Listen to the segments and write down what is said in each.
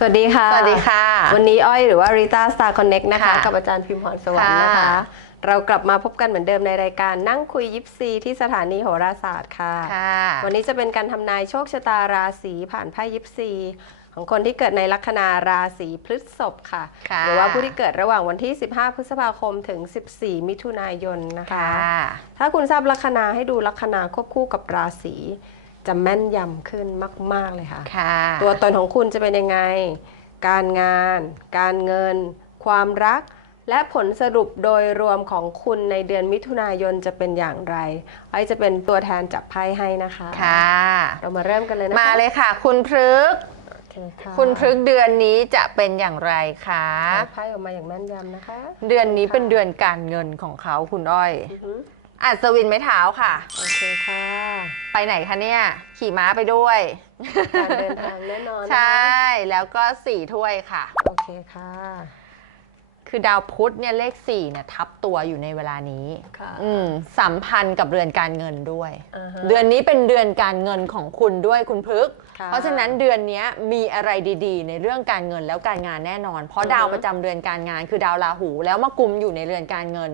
สวัสดีค่ะ สวัสดีค่ะ วันนี้อ้อยหรือว่า Rita Star Connect นะคะค่ะกับอาจารย์พิมพ์พรสวรรค์นะคะค่ะเรากลับมาพบกันเหมือนเดิมในรายการนั่งคุยยิปซีที่สถานีโหราศาสตร์ค่ะค่ะ วันนี้จะเป็นการทำนายโชคชะตาราศีผ่านไพ่ยิปซีของคนที่เกิดในลัคนาราศีพฤษภค่ะค่ะหรือว่าผู้ที่เกิดระหว่างวันที่ 15 พฤษภาคมถึง 14 มิถุนายนนะคะค่ะถ้าคุณทราบลัคนาให้ดูลัคนาควบคู่กับราศี จะแม่นยำขึ้นมาก ๆ เลยค่ะ ค่ะตัวตนของคุณจะเป็นยังไง การงาน การเงิน ความรัก และผลสรุปโดยรวมของคุณในเดือนมิถุนายนจะเป็นอย่างไร ไอจะเป็นตัวแทนจับไพ่ให้นะคะค่ะ เรามาเริ่มกันเลยนะคะมาเลยค่ะ คุณพฤกษ์โอเคะคุณพฤกษ์เดือนนี้จะเป็นอย่างไรคะขอไพ่ออกมาอย่างแม่นยำนะคะเดือนนี้เป็นเดือนการเงินของเขาคุณอ้อย อือฮึอั ศวินไม้เท้าค่ะ โอเคค่ะไปไหนคะเนี่ย ขี่ม้าไปด้วย การเดินทางแน่นอนนะคะใช่แล้วก็สี่ถ้วยค่ะ โอเคค่ะ คือดาวพุธเนี่ยเลขสี่เนี่ยทับตัวอยู่ในเวลานี้ค่ะอืมสัมพันธ์กับเรือนการเงินด้วยอ่าฮะ เดือนนี้เป็นเดือนการเงินของคุณด้วยคุณพฤกษ์ค่ะ เพราะฉะนั้นเดือนนี้มีอะไรดีๆ ในเรื่องการเงินแล้วการงานแน่นอน เพราะอือฮึดาวประจำเรือนการงานคือดาวราหู แล้วมากุมอยู่ในเรือนการเงิน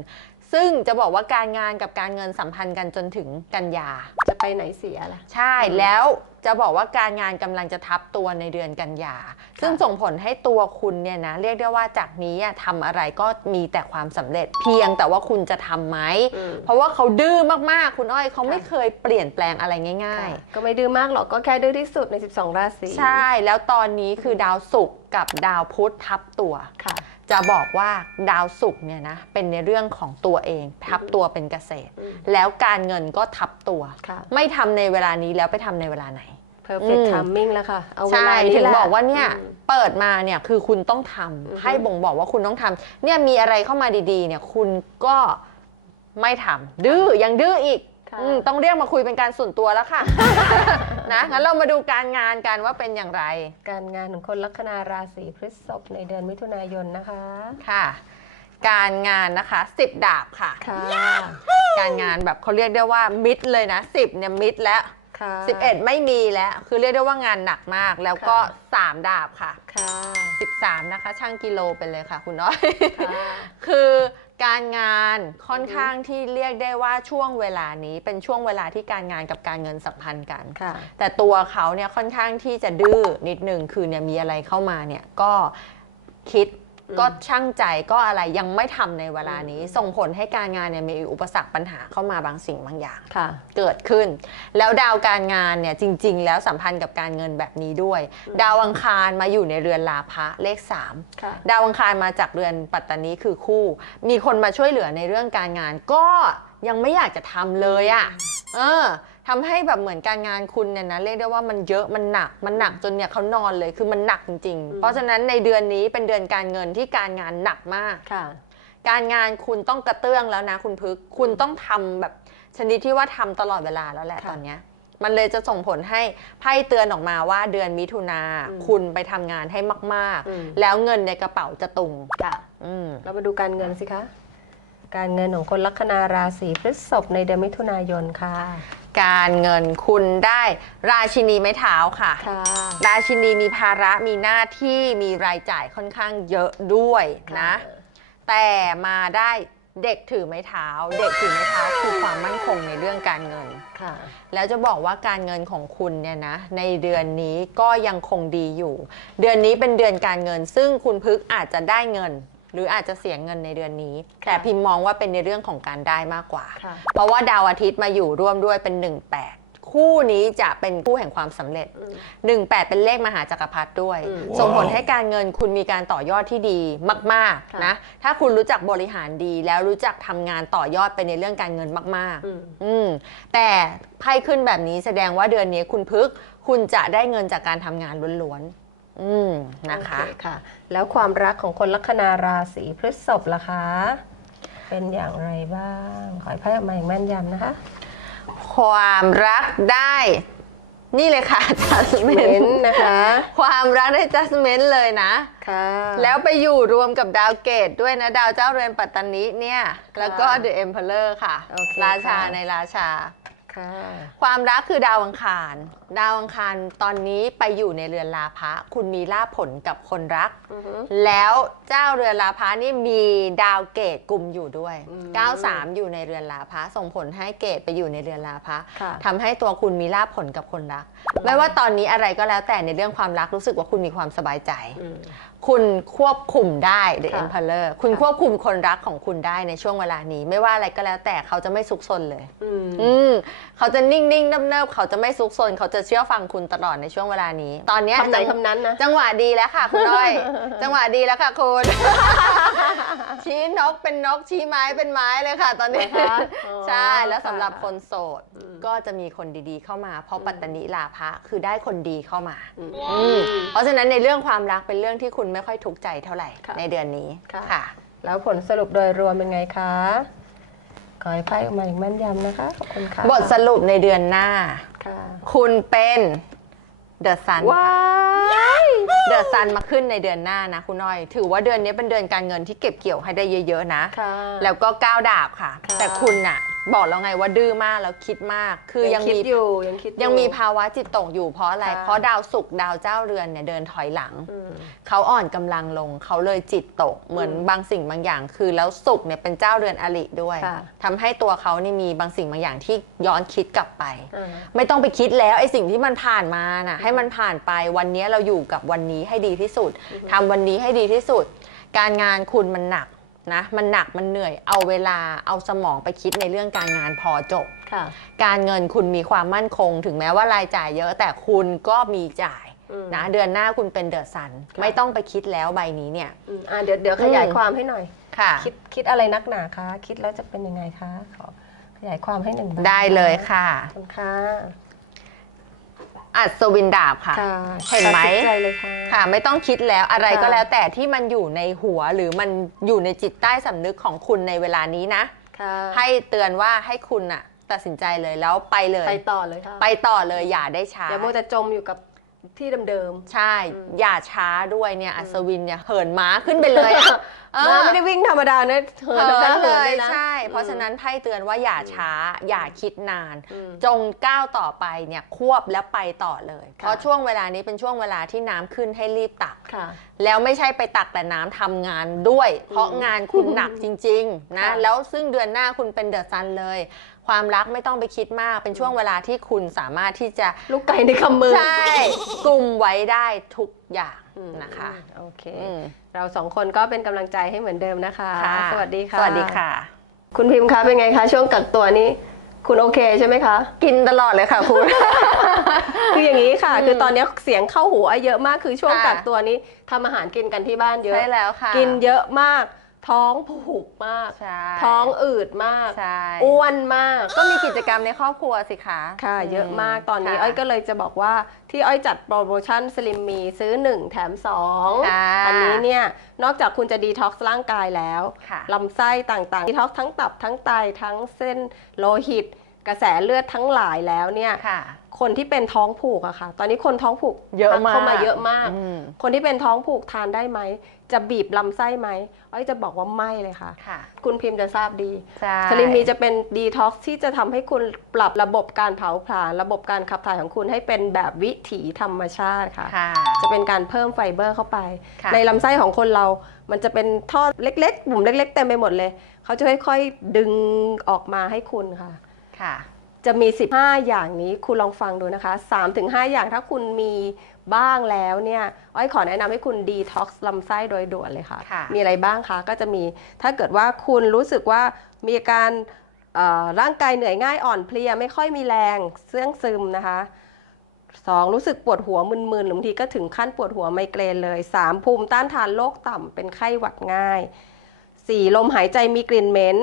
ซึ่งจะบอกว่าการงานกับการเงินสัมพันธ์กันจนถึงกันยา จะไปไหนเสียล่ะ ใช่แล้วจะบอกว่าการงานกำลังจะทับตัวในเดือนกันยา ซึ่งส่งผลให้ตัวคุณเนี่ยนะ เรียกได้ว่าจากนี้อะทำอะไรก็มีแต่ความสำเร็จเพียงแต่ว่าคุณจะทำไหม อืม เพราะว่าเขาดื้อมากๆ คุณอ้อยเขาไม่เคยเปลี่ยนแปลงอะไรง่ายค่ะก็ไม่ดื้อมากหรอกก็แค่ดื้อที่สุดใน 12 ราศีๆใช่แล้วตอนนี้คือดาวศุกร์กับดาวพุธทับตัว ค่ะ จะบอกว่าดาวศุกร์เนี่ยนะเป็นในเรื่องของตัวเอง ทับตัวเป็นเกษตรอืมแล้วการเงินก็ทับตัว ค่ะ ไม่ทำในเวลานี้แล้วไปทำในเวลาไหน perfect อืม timing แล้วค่ะ เอาเวใช่ลานี้ถึงแหละบอกว่าเนี่ยอืม เปิดมาเนี่ยคือคุณต้องทำอือฮึ ให้บ่งบอกว่าคุณต้องทำเนี่ยมีอะไรเข้ามาดีๆ เนี่ยคุณก็ไม่ทำดื้อยังดื้ออีกค่ะ อืมต้องเรียกมาคุยเป็นการส่วนตัวแล้วค่ะ นะงั้นเรามาดูการงานกันว่าเป็นอย่างไร การงานของคนลัคนาราศีพฤษภในเดือนมิถุนายนนะคะ ค่ะ การงานนะคะสิบดาบค่ะ ค่ะ การงานแบบเขาเรียกได้ว่ามิดเลยนะสิบเนี่ยมิดแล้ว ค่ะสิบเอ็ดไม่มีแล้ว คือเรียกได้ว่างานหนักมาก แล้วก็ ค่ะสามดาบค่ะ ค่ะ 13 นะคะ ช่างกิโลไปเลยค่ะ คุณน้อยค่ะคือการงานค่อนข้างที่เรียกได้ว่าช่วงเวลานี้เป็นช่วงเวลาที่การงานกับการเงินสัมพันธ์กัน ค่ะ แต่ตัวเขาเนี่ยค่อนข้างที่จะดื้อนิดนึงคือเนี่ยมีอะไรเข้ามาเนี่ยก็คิดอืม ก็ช่างใจก็อะไรยังไม่ทำในเวลานี้ ส่งผลให้การงานเนี่ยมีอุปสรรคปัญหาเข้ามาบางสิ่งบางอย่างค่ะเกิดขึ้น แล้วดาวการงานเนี่ยจริง ๆ แล้วสัมพันธ์กับการเงินแบบนี้ด้วย ดาวอังคารมาอยู่ในเรือนลาภะเลข3ค่ะดาวอังคารมาจากเรือนปัตตานีคือคู่ มีคนมาช่วยเหลือในเรื่องการงาน ก็ยังไม่อยากจะทำเลยอะ่ะ เออ ทำให้แบบเหมือนการงานคุณเนี่ยนะเรียกได้ว่ามันเยอะมันหนักมันหนักจนเนี่ยเขานอนเลยคือมันหนักจริงอืมๆเพราะฉะนั้นในเดือนนี้เป็นเดือนการเงินที่การงานหนักมากค่ะ การงานคุณต้องกระเตื้องแล้วนะ คุณพึกคุณต้องทำแบบชนิดที่ว่าทำตลอดเวลาแล้วแหละค่ะตอนเนี้ยมันเลยจะส่งผลให้ไพ่เตือนออกมาว่าเดือนมิถุนาอืมคุณไปทำงานให้มากอืมๆแล้วเงินในกระเป๋าจะตุงค่ะอืมเรามาดูการเงินสิคะ การเงินของคนลัคนาราศีพฤษภในเดือนมิถุนายนค่ะ การเงินคุณได้ราชินีไม้เท้าค่ะ ค่ะ ราชินีมีภาระมีหน้าที่มีรายจ่ายค่อนข้างเยอะด้วยนะ แต่มาได้เด็กถือไม้เท้า เด็กถือไม้เท้าคือความมั่นคงในเรื่องการเงิน ค่ะ แล้วจะบอกว่าการเงินของคุณเนี่ยนะในเดือนนี้ก็ยังคงดีอยู่ เดือนนี้เป็นเดือนการเงิน ซึ่งคุณพึกอาจจะได้เงิน หรืออาจจะเสียเงินในเดือนนี้ค่ะแต่พิมพ์มองว่าเป็นในเรื่องของการได้มากกว่าค่ะเพราะว่าดาวอาทิตย์มาอยู่ร่วมด้วยเป็น 18คู่นี้จะเป็นคู่แห่งความสำเร็จอืม18 เป็นเลขมหาจักรพรรดิด้วยอืมส่งผลให้การเงินคุณมีการต่อยอดที่ดีมากค่ะๆนะ ถ้าคุณรู้จักบริหารดีแล้วรู้จักทำงานต่อยอดไปในเรื่องการเงินมากๆอืมอืมแต่ไพ่ขึ้นแบบนี้แสดงว่าเดือนนี้คุณพึก คุณจะได้เงินจากการทำงานล้วนๆ อืมนะคะโอเค่ะ แล้วความรักของคนลัคนาราศีพฤษภล่ะคะ เป็นอย่างไรบ้าง ขอให้ไพ่ออกมาอย่างแม่นยำนะคะ ความรักได้ นี่เลยค่ะ จัสเมเม้นนนะคะ ความรักได้จัสเมนเลยนะ ค่ะแล้วไปอยู่รวมกับดาวเกตด้วยนะ ดาวเจ้าเรือนปัตตานีเนี่ย แล้วก็ The Emperor ค่ะ โอเคราชาค่ะ ในราชา ค่ะความรักคือดาวอังคาร ดาวอังคารตอนนี้ไปอยู่ในเรือนลาภะคุณมีลาภผลกับคนรักอือฮึแล้วเจ้าเรือนลาภะนี่มีดาวเกตกลุ่มอยู่ด้วยอืม93 อยู่ในเรือนลาภะส่งผลให้เกตไปอยู่ในเรือนลาภะค่ะทำให้ตัวคุณมีลาภผลกับคนรัก ไม่ว่าตอนนี้อะไรก็แล้วแต่ในเรื่องความรักรู้สึกว่าคุณมีความสบายใจอืม คุณควบคุมได้ The ค่ะ Emperor คุณค่ะควบคุมคนรักของคุณได้ในช่วงเวลานี้ ไม่ว่าอะไรก็แล้วแต่เขาจะไม่ซุกซนเลย อืม อืมเขาจะนิ่งๆเนิบๆเขาจะไม่ซุกซนเขาจะเชื่อฟังคุณตลอดในช่วงเวลานี้ ตอนเนี้ยคำไหนจังคำนั้นนะ จังหวะดีแล้วค่ะ คุณอ้อย จังหวะดีแล้วค่ะคุณ ชี้นกเป็นนกชี้ไม้เป็นไม้เลยค่ะ ตอนนี้ เหรอคะอ๋อใช่แล้วสำหรับค่ะคนโสด อืม ก็จะมีคนดีๆเข้ามา เพราะปัตตนิลาภะคือได้คนดีเข้ามาอืมอืมเพราะฉะนั้นในเรื่องความรักเป็นเรื่องที่คุณไม่ค่อยทุกข์ใจเท่าไหร่ค่ะในเดือนนี้ค่ะค่ะ แล้วผลสรุปโดยรวมเป็นไงคะขอให้ไพ่ออกมาอย่างแม่นยำนะคะขอบคุณค่ะบทสรุปในเดือนหน้า ค่ะ คุณเป็นเดอะซันว้ายเดอะซันมาขึ้นในเดือนหน้านะคุณน้อย ถือว่าเดือนนี้เป็นเดือนการเงินที่เก็บเกี่ยวให้ได้เยอะๆนะ ค่ะแล้วก็ก้าวดาบค่ะค่ะแต่คุณน่ะ บอกแล้วไงว่าดื้อมากแล้วคิดมาก คือยังคิดมีอยู่ยังคิดอยังมีภาวะจิตตกอยู่เพราะอะไรค่ะเพราะดาวศุกร์ดาวเจ้าเรือนเนี่ยเดินถอยหลัง อืม เขาอ่อนกำลังลงเขาเลยจิตตกเหมือนอืมบางสิ่งบางอย่าง คือแล้วศุกร์เนี่ยเป็นเจ้าเรือนอริด้วยค่ะ ทำให้ตัวเขานี่มีบางสิ่งบางอย่างที่ย้อนคิดกลับไป อ่า ไม่ต้องไปคิดแล้วไอ้สิ่งที่มันผ่านมาน่ะ ให้มันผ่านไปวันนี้เราอยู่กับวันนี้ให้ดีที่สุดทำวันนี้ให้ดีที่สุด การงานคุณมันหนัก นะมันหนักมันเหนื่อยเอาเวลาเอาสมองไปคิดในเรื่องการงานพอจบ ค่ะ การเงินคุณมีความมั่นคง ถึงแม้ว่ารายจ่ายเยอะแต่คุณก็มีจ่ายอืม นะเดือนหน้าคุณเป็นเดอะซันไม่ต้องไปคิดแล้วใบนี้เนี่ย อืมอ่าเดี๋ยวเดี๋ยวขยายความให้หน่อย ค่ะ คิดคิดอะไรนักหนาคะ คิดแล้วจะเป็นยังไงคะ ขอขยายความให้หนึ่งใบได้เลยค่ะ ขอบคุณค่ะ อัศวินดาบค่ะค่ะ เห็นไหม ตัดสิใจเลยค่ะ ค่ะไม่ต้องคิดแล้วอะไรค่ะก็แล้วแต่ที่มันอยู่ในหัวหรือมันอยู่ในจิตใต้สำนึกของคุณในเวลานี้นะ ค่ะให้เตือนว่าให้คุณอะตัดสินใจเลยแล้วไปเลย ไปต่อเลยค่ะไปต่อเลยอย่าได้ช้า อย่ามัวแต่จมอยู่กับ ที่เดิม ใช่อืมอย่าช้าด้วยเนี่ยอัศวินเนี่ยเหินม้าขึ้นไปเลยอะเอๆอไม่ได้วิ่งธรรมดานะเหิเหินนทั้งเลเหินเลยยนะ ใช่ เพราะฉะนั้นไพ่เตือนว่าอย่าช้าอย่าคิดนาน อืมจงก้าวต่อไปเนี่ยควบแล้วไปต่อเลยค่ะเพราะช่วงเวลานี้เป็นช่วงเวลาที่น้ำขึ้นให้รีบตัก ค่ะ แล้วไม่ใช่ไปตักแต่น้ำทำงานด้วย เพราะงานคุณหนักจริง ๆ นะ ค่ะ แล้วซึ่งเดือนหน้าคุณเป็นเดอะซันเลย ความรักไม่ต้องไปคิดมาก เป็นช่วงเวลาที่คุณสามารถที่จะลูกไก่ในคำมือ ใช่กลุ่มไว้ได้ทุกอย่างอืมนะคะ โอเคอืมเราสองคนก็เป็นกำลังใจให้เหมือนเดิมนะคะค่ะสวัสดีค่ะ สวัสดีค่ะ คุณพิมพ์คะเป็นไงคะ ช่วงกักตัวนี้คุณโอเคใช่ไหมคะ กินตลอดเลยค่ะคุณ คืออย่างนี้ค่ะ คือตอนนี้เสียงเข้าหูไอ้เยอะมากคือช่วงค่ะกักตัวนี้ทำอาหารกินกันที่บ้านเยอะใช่แล้วค่ะ กินเยอะมาก ท้องผูกมาก ใช่ท้องอืดมาก ใช่อ้วนมาก ก็มีกิจกรรมในครอบครัวสิคะค่ะ เยอะมากตอนนี้ค่ะอ้อยก็เลยจะบอกว่าที่อ้อยจัดโปรโมชั่นสลิมมีซื้อ 1 แถม2ค่ะอันนี้เนี่ย นอกจากคุณจะดีท็อกซ์ร่างกายแล้วค่ะลำไส้ต่างๆ ดีท็อกซ์ทั้งตับทั้งไตทั้งเส้นโลหิต กระแสเลือดทั้งหลายแล้วเนี่ยค่ะ คนที่เป็นท้องผูกอะค่ะ ตอนนี้คนท้องผูกเยอะทักเข้ามาากเยอะมาก อืม คนที่เป็นท้องผูกทานได้ไหม จะบีบลำไส้ไหมอ้อยจะบอกว่าไม่เลยค่ะ ค่ะคุณพิมพ์จะทราบดี ใช่สลิมมีจะเป็นดีท็อกซ์ที่จะทำให้คุณปรับระบบการเผาผลาญระบบการขับถ่ายของคุณให้เป็นแบบวิถีธรรมชาติค่ะ ค่ะ จะเป็นการเพิ่มไฟเบอร์เข้าไป ค่ะ ในลำไส้ของคนเรา มันจะเป็นท่อเล็กๆบุ่มเล็ก ๆ เต็มไปหมดเลย เขาจะค่อยๆดึงออกมาให้คุณค่ะ ค่ะจะมี 15 อย่างนี้คุณลองฟังดูนะคะ 3-5 อย่างถ้าคุณมีบ้างแล้วเนี่ยอ้อยขอแนะนำให้คุณดีท็อกซ์ลำไส้โดยด่วนเลยค่ะค่ะมีอะไรบ้างคะก็จะมีถ้าเกิดว่าคุณรู้สึกว่ามีอาการเอ่อร่างกายเหนื่อยง่ายอ่อนเพลียไม่ค่อยมีแรงเสื่องซึมนะคะสองรู้สึกปวดหัวมึนๆหรือบางทีก็ถึงขั้นปวดหัวไมเกรนเลยสามภูมิต้านทานโรคต่ำเป็นไข้หวัดง่ายสี่ลมหายใจมีกลิ่นเหม็น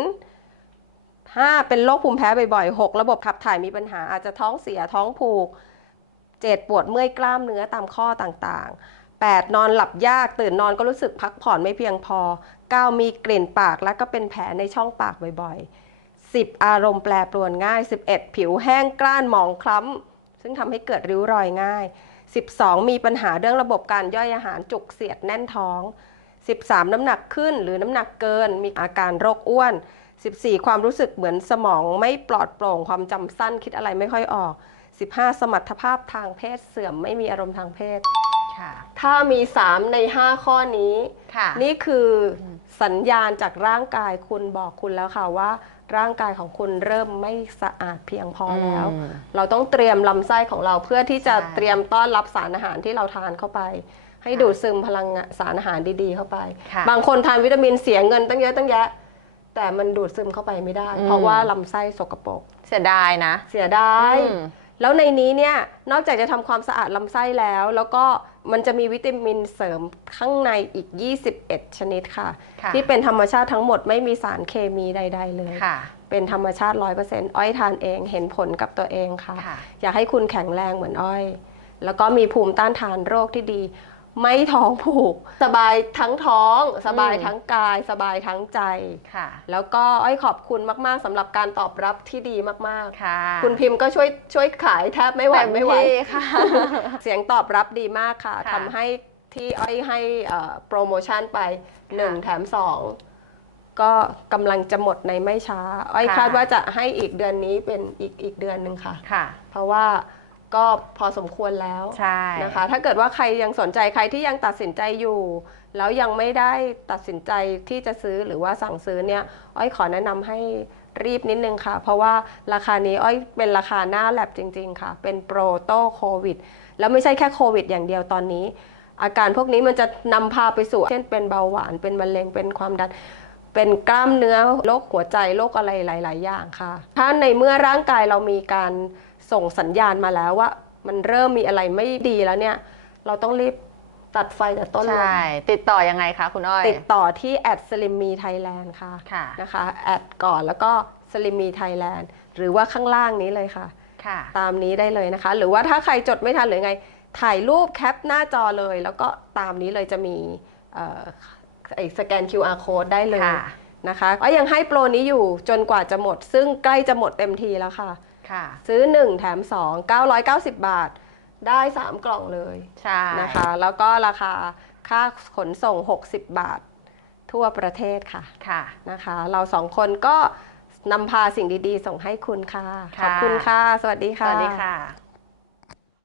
5. เป็นโรคภูมิแพ้บ่อยๆ 6. ระบบขับถ่ายมีปัญหาอาจจะท้องเสียท้องผูก 7. ปวดเมื่อยกล้ามเนื้อตามข้อต่างๆ 8. นอนหลับยากตื่นนอนก็รู้สึกพักผ่อนไม่เพียงพอ 9. มีกลิ่นปากและก็เป็นแผลในช่องปากบ่อยๆ 10. อารมณ์แปรปรวนง่าย 11. ผิวแห้งกร้านหมองคล้ำ ซึ่งทำให้เกิดริ้วรอยง่าย 12. มีปัญหาเรื่องระบบการย่อยอาหารจุกเสียดแน่นท้อง 13. น้ำหนักขึ้นหรือน้ำหนักเกินมีอาการโรคอ้วน 14. ความรู้สึกเหมือนสมองไม่ปลอดโปร่ง ความจำสั้นคิดอะไรไม่ค่อยออก 15 สมรรถภาพทางเพศเสื่อมไม่มีอารมณ์ทางเพศค่ะถ้ามี 3 ใน 5 ข้อนี้ค่ะนี่คือสัญญาณจากร่างกายคุณบอกคุณแล้วค่ะว่า ร่างกายของคุณเริ่มไม่สะอาดเพียงพอแล้วอืมเราต้องเตรียมลำไส้ของเราเพื่อที่จะใช่เตรียมต้อนรับสารอาหารที่เราทานเข้าไปให้ค่ะดูดซึมพลังงานสารอาหารดีๆ เข้าไปค่ะบางคนทานวิตามินเสียเงินตั้งเยอะตั้งแยะ แต่มันดูดซึมเข้าไปไม่ได้อืมเพราะว่าลำไส้สกปรกเสียดายนะ เสียดาย อืม แล้วในนี้เนี่ยนอกจากจะทำความสะอาดลำไส้แล้ว แล้วก็มันจะมีวิตามินเสริมข้างในอีก 21 ชนิดค่ะ ค่ะที่เป็นธรรมชาติทั้งหมดไม่มีสารเคมีใด ๆ เลย ค่ะ เป็นธรรมชาติ 100%อ้อยทานเองเห็นผลกับตัวเองค่ะ ค่ะ อยากให้คุณแข็งแรงเหมือนอ้อย แล้วก็มีภูมิต้านทานโรคที่ดี ไม่ท้องผูก สบายทั้งท้อง สบายอืมทั้งกาย สบายทั้งใจค่ะ แล้วก็อ้อยขอบคุณมาก ๆสำหรับการตอบรับที่ดีมากค่ะๆคุณพิมพ์ก็ช่วยช่วยขายแทบไม่หวั่นไม่ไหวเต็ที่ค่ะ เสียงตอบรับดีมากค่ะค่ะทำให้ที่อ้อยให้เอ่อโปรโมชั่นไป1แถม2ก็กำลังจะหมดในไม่ช้า อ้อยค่ะคาดว่าจะให้อีกเดือนนี้เป็นอีกอีกเดือนหนึ่งค่ะค่ะเพราะว่า ก็พอสมควรแล้วใช่นะคะ ถ้าเกิดว่าใครยังสนใจใครที่ยังตัดสินใจอยู่ แล้วยังไม่ได้ตัดสินใจที่จะซื้อหรือว่าสั่งซื้อเนี่ยอ้อยขอแนะนำให้รีบนิดนึงค่ะ เพราะว่าราคานี้อ้อยเป็นราคาหน้าแลบจริง ๆ ค่ะ เป็นโปรโตโควิดแล้วไม่ใช่แค่โควิดอย่างเดียวตอนนี้ อาการพวกนี้มันจะนำพาไปสู่ เช่นเป็นเบาหวานเป็นมะเร็งเป็นความดัน เป็นกล้ามเนื้อโรคหัวใจโรคอะไรหลาย ๆ อย่างค่ะ ถ้าในเมื่อร่างกายเรามีการส่งสัญญาณมาแล้วว่า มันเริ่มมีอะไรไม่ดีแล้วเนี่ย เราต้องรีบตัดไฟแต่ต้นลใช่มติดต่อยังไงคะคุณอ้อย ติดต่อที่แอดสลิมมีไทยแลนด์ค่ะค่ะนะคะแอดก่อนแล้วก็สลิมมีไทยแลนด์หรือว่าข้างล่างนี้เลยค่ะ ค่ะ ตามนี้ได้เลยนะคะ หรือว่าถ้าใครจดไม่ทันหรือไง ถ่ายรูปแคปหน้าจอเลย แล้วก็ตามนี้เลยจะมีเอ่อไอ้ สแกน QR code ได้เลยค่ะนะคะก็ยังให้โปรนี้อยู่จนกว่าจะหมด ซึ่งใกล้จะหมดเต็มทีแล้วค่ะค่ะ ซื้อ 1 แถม 2 990 บาท ได้ 3 กล่องเลยใช่นะคะ แล้วก็ราคาค่าขนส่ง 60 บาททั่วประเทศค่ะค่ะนะคะ เราสองคนก็นำพาสิ่งดีๆ ส่งให้คุณค่ะขค่ะอบคุณค่ะ สวัสดีสค่ะวัสดีค่ะ